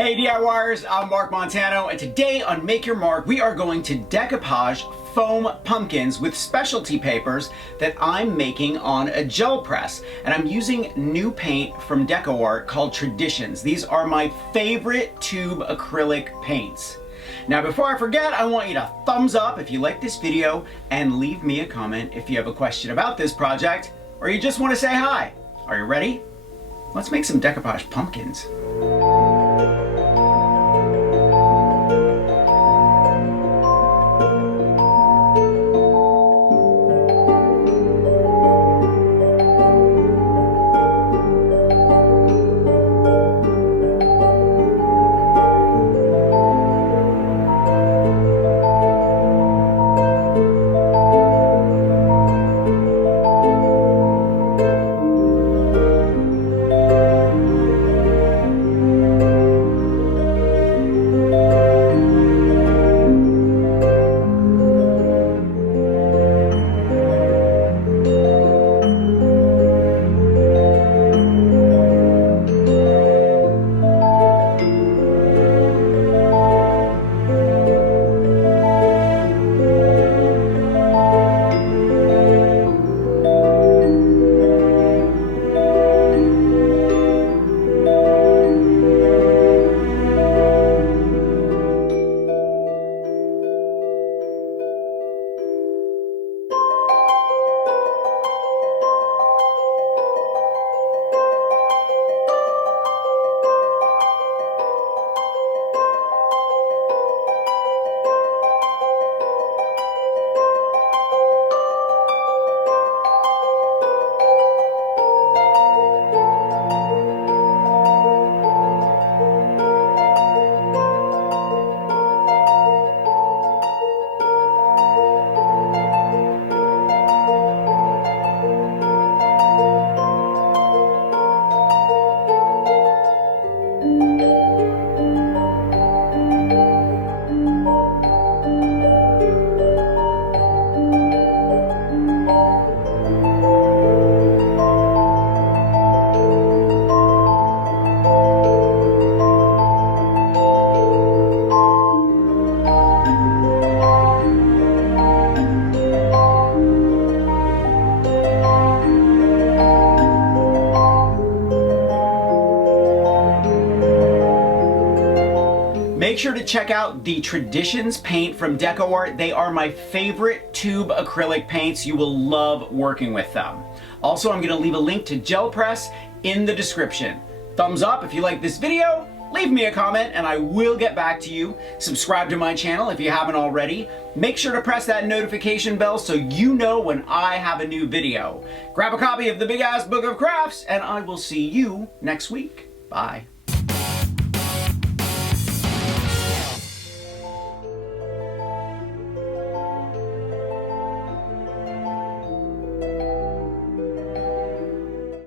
Hey DIYers, I'm Mark Montano, and today on Make Your Mark, we are going to decoupage foam pumpkins with specialty papers that I'm making on a gel press. And I'm using new paint from DecoArt called Traditions. These are my favorite tube acrylic paints. Now before I forget, I want you to thumbs up if you like this video and leave me a comment if you have a question about this project or you just want to say hi. Are you ready? Let's make some decoupage pumpkins. Make sure to check out the Traditions paint from DecoArt. They are my favorite tube acrylic paints. You will love working with them. Also, I'm going to leave a link to Gel Press in the description. Thumbs up if you like this video, leave me a comment and I will get back to you. Subscribe to my channel if you haven't already. Make sure to press that notification bell so you know when I have a new video. Grab a copy of the Big Ass Book of Crafts and I will see you next week. Bye.